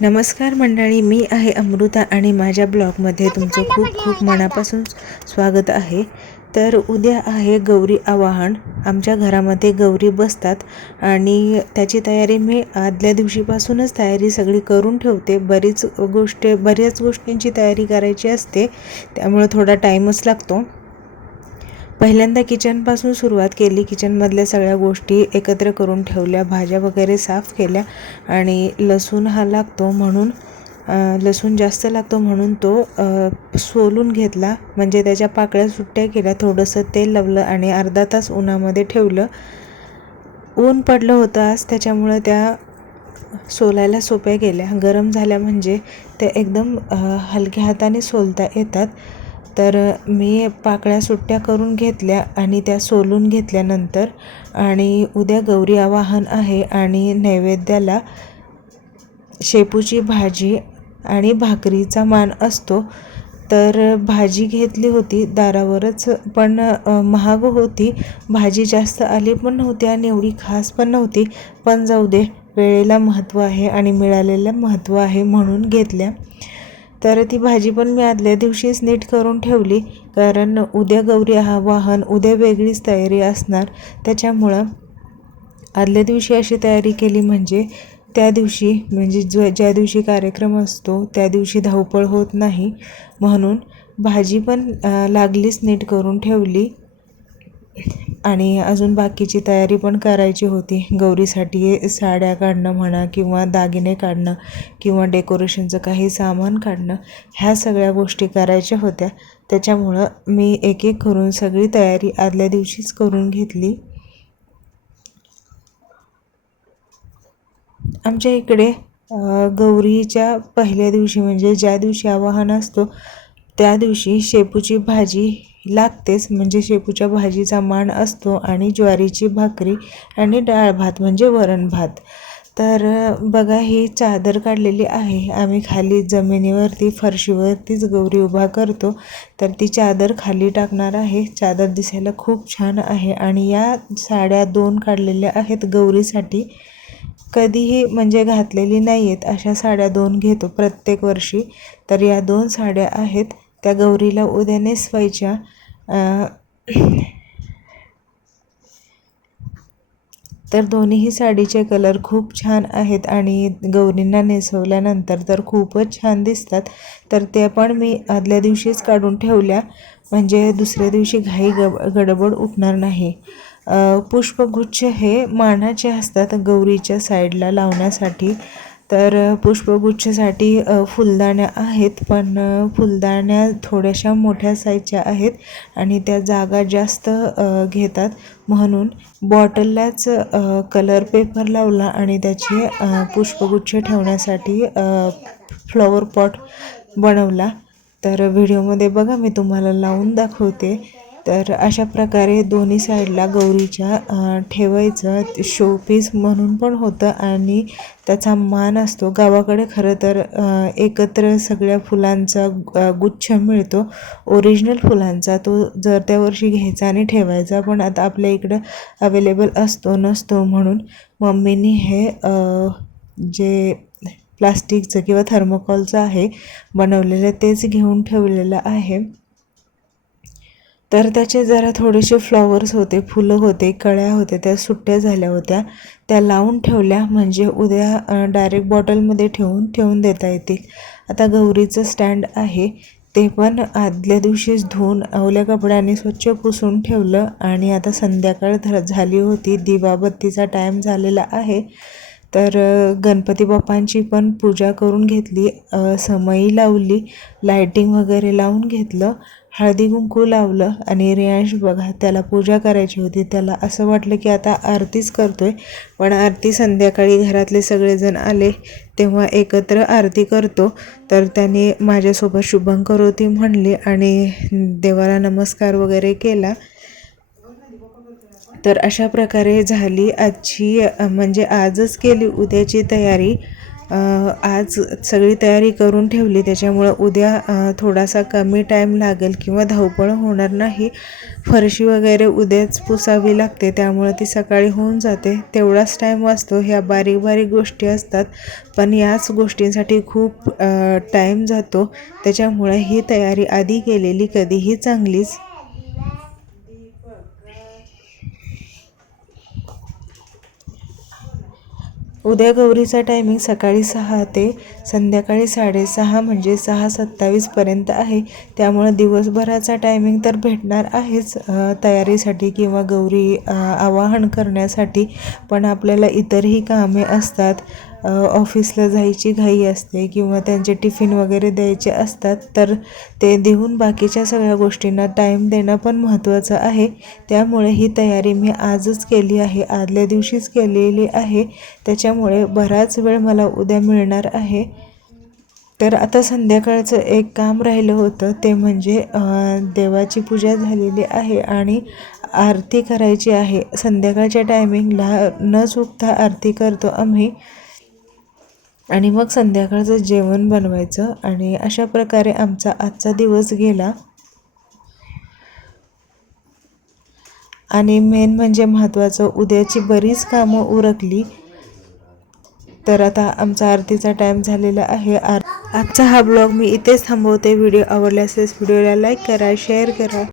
नमस्कार मंडळी मी आहे अमृता आणि माझ्या ब्लॉगमध्ये तुमचं खूप खूप मनापासून स्वागत आहे. तर उद्या आहे गौरी आवाहन. आमच्या घरामध्ये गौरी बसतात आणि त्याची तयारी मी आदल्या दिवशीपासूनच तयारी सगळी करून ठेवते. बरीच गोष्टी बऱ्याच गोष्टींची तयारी करायची असते त्यामुळं थोडा टाईमच लागतो. पहिल्यांदा किचनपासून सुरुवात केली. किचनमधल्या सगळ्या गोष्टी एकत्र करून ठेवल्या. भाज्या वगैरे साफ केल्या आणि लसूण हा लागतो म्हणून लसूण जास्त लागतो म्हणून तो सोलून घेतला. म्हणजे त्याच्या पाकळ्या सुट्ट्या केल्या. थोडंसं तेल लावलं आणि अर्धा तास उन्हामध्ये ठेवलं. ऊन पडलं होतं आज त्याच्यामुळं त्या सोलायला सोप्या गेल्या. गरम झाल्या म्हणजे ते एकदम हलक्या हाताने सोलता येतात. तर मी पाकळ्या सुट्ट्या करून घेतल्या आणि त्या सोलून घेतल्यानंतर आणि उद्या गौरी आवाहन आहे आणि नैवेद्याला शेपूची भाजी आणि भाकरीचा मान असतो. तर भाजी घेतली होती दारावरच पण महाग होती. भाजी जास्त आली पण नव्हती आणि एवढी खास पण नव्हती. पण जाऊ दे वेळेला महत्त्व आहे आणि मिळालेलं महत्त्व आहे म्हणून घेतल्या. तर ती भाजी पण मी आदल्या दिवशीच नीट करून ठेवली कारण उद्या गौरी हा वाहन उद्या वेगळीच तयारी असणार. त्याच्यामुळं आदल्या दिवशी अशी तयारी केली म्हणजे त्या दिवशी म्हणजे जो ज्या दिवशी कार्यक्रम असतो त्या दिवशी धावपळ होत नाही. म्हणून भाजी पण लागलीच नीट करून ठेवली. आणि अजून बाकीची तयारी पण करायची होती. गौरीसाठी साड्या काढणं म्हणा किंवा दागिने काढणं किंवा डेकोरेशनचं काही सामान काढणं ह्या सगळ्या गोष्टी करायच्या होत्या. त्याच्यामुळं मी एक एक करून सगळी तयारी आदल्या दिवशीच करून घेतली. आमच्या इकडे गौरीच्या पहिल्या दिवशी म्हणजे ज्या दिवशी आवाहन असतो त्या दिवशी शेपूची भाजी लागतेच. म्हणजे शेपूच्या भाजीचा मान असतो आणि ज्वारीची भाकरी आणि डाळ भात म्हणजे वरण भात. तर बघा ही चादर काढलेली आहे. आम्ही खाली जमिनीवरती फरशीवरतीच गौरी उभा करतो. तर ती चादर खाली टाकणार आहे. चादर दिसायला खूप छान आहे. आणि या साड्या दोन काढलेल्या आहेत गौरीसाठी. कधीही म्हणजे घातलेली नाही आहेत अशा साड्या दोन घेतो प्रत्येक वर्षी. तर या दोन साड्या आहेत. त्या गौरीला उद्या नेसवायच्या तर दोन्हीही साडीचे कलर खूप छान आहेत आणि गौरींना नेसवल्यानंतर तर खूपच छान दिसतात. तर ते पण मी आदल्या दिवशीच काढून ठेवल्या म्हणजे दुसऱ्या दिवशी घाई गब गडबड उठणार नाही. पुष्पगुच्छ हे मानाचे असतात गौरीच्या साईडला लावण्यासाठी. तर पुष्पगुच्छसाठी फुलदाण्या आहेत पण फुलदाण्या थोड्याशा मोठ्या साईजच्या आहेत आणि त्या जागा जास्त घेतात. म्हणून बॉटललाच कलर पेपर लावला आणि त्याची पुष्पगुच्छ ठेवण्यासाठी फ्लॉवर पॉट बनवला. तर व्हिडिओमध्ये बघा मी तुम्हाला लावून दाखवते. तर अशा प्रकारे दोन्ही साईडला गौरीच्या ठेवायचं शोपीस म्हणून पण होतं आणि त्याचा मान असतो. गावाकडे खरं तर एकत्र सगळ्या फुलांचा गुच्छ मिळतो. ओरिजिनल फुलांचा तो जर त्या वर्षी घ्यायचा आणि ठेवायचा पण आता आपल्या इकडं अवेलेबल असतो नसतो म्हणून मम्मीनी हे जे प्लास्टिकचं किंवा थर्मोकॉलचं आहे बनवलेलं तेच घेऊन ठेवलेलं आहे. तर त्याचे जरा थोडेसे फ्लॉवर्स होते फुलं होते कळ्या होत्या त्या सुट्ट्या झाल्या होत्या. त्या लावून ठेवल्या म्हणजे उद्या डायरेक्ट बॉटलमध्ये ठेवून ठेवून देता येतील. आता गौरीचं स्टँड आहे. ते पण आदल्या दिवशीच धुवून ओल्या कपड्याने स्वच्छ पुसून ठेवलं आणि आता संध्याकाळ ध झाली होती. दिवाबत्तीचा टाईम झालेला आहे. तर गणपती बाप्पांची पण पूजा करून घेतली. अ, समई लावली. लायटिंग वगैरे लावून घेतलं. हळदी कुंकू लावलं आणि रियांश बघा त्याला पूजा करायची होती. त्याला असं वाटलं की आता आरतीच करतोय पण आरती संध्याकाळी घरातले सगळेजण आले तेव्हा एकत्र आरती करतो. तर त्याने माझ्यासोबत शुभंकर होती म्हणली आणि देवाला नमस्कार वगैरे केला. तर अशा प्रकारे झाली आजची म्हणजे आजच केली उद्याची तयारी. आज सगळी तयारी करून ठेवली. त्याच्यामुळं उद्या थोडासा कमी टाईम लागेल किंवा धावपळ होणार नाही. फरशी वगैरे उद्याच पुसावी लागते. त्यामुळं ती सकाळी होऊन जाते. तेवढाच टाईम वाचतो. ह्या बारीक बारीक गोष्टी असतात. पण याच गोष्टींसाठी खूप टाईम जातो. त्याच्यामुळे ही तयारी आधी केलेली कधीही चांगलीच उद्या गौरीचा टायमिंग सकाळी सहा ते संध्याकाळी साडेसहा म्हणजे सहा सत्तावीसपर्यंत आहे. त्यामुळं दिवसभराचा टायमिंग तर भेटणार आहेच तयारीसाठी किंवा गौरी आवाहन करण्यासाठी. पण आपल्याला इतरही कामे असतात. ऑफिसला जायची घाई असते किंवा त्यांचे टिफिन वगैरे द्यायचे असतात तर ते देऊन बाकीच्या सगळ्या गोष्टींना टाईम देणं पण महत्त्वाचं आहे. त्यामुळे ही तयारी मी आजच केली आहे आदल्या दिवशीच केलेली आहे. त्याच्यामुळे बराच वेळ मला उद्या मिळणार आहे. तर आता संध्याकाळचं एक काम राहिलं होतं ते म्हणजे देवाची पूजा झालेली आहे आणि आरती करायची आहे. संध्याकाळच्या टायमिंगला न चुकता आरती करतो आम्ही. आणि मग संध्याकाळचं जेवण बनवायचं आणि अशा प्रकारे आमचा आजचा दिवस गेला. आणि मेन म्हणजे महत्त्वाचं उद्याची बरीच कामं उरकली. तर आता आमचा आरतीचा टाईम झालेला आहे. आर आजचा हा ब्लॉग मी इथेच थांबवते. व्हिडिओ आवडल्यास व्हिडिओला लाईक करा शेअर करा.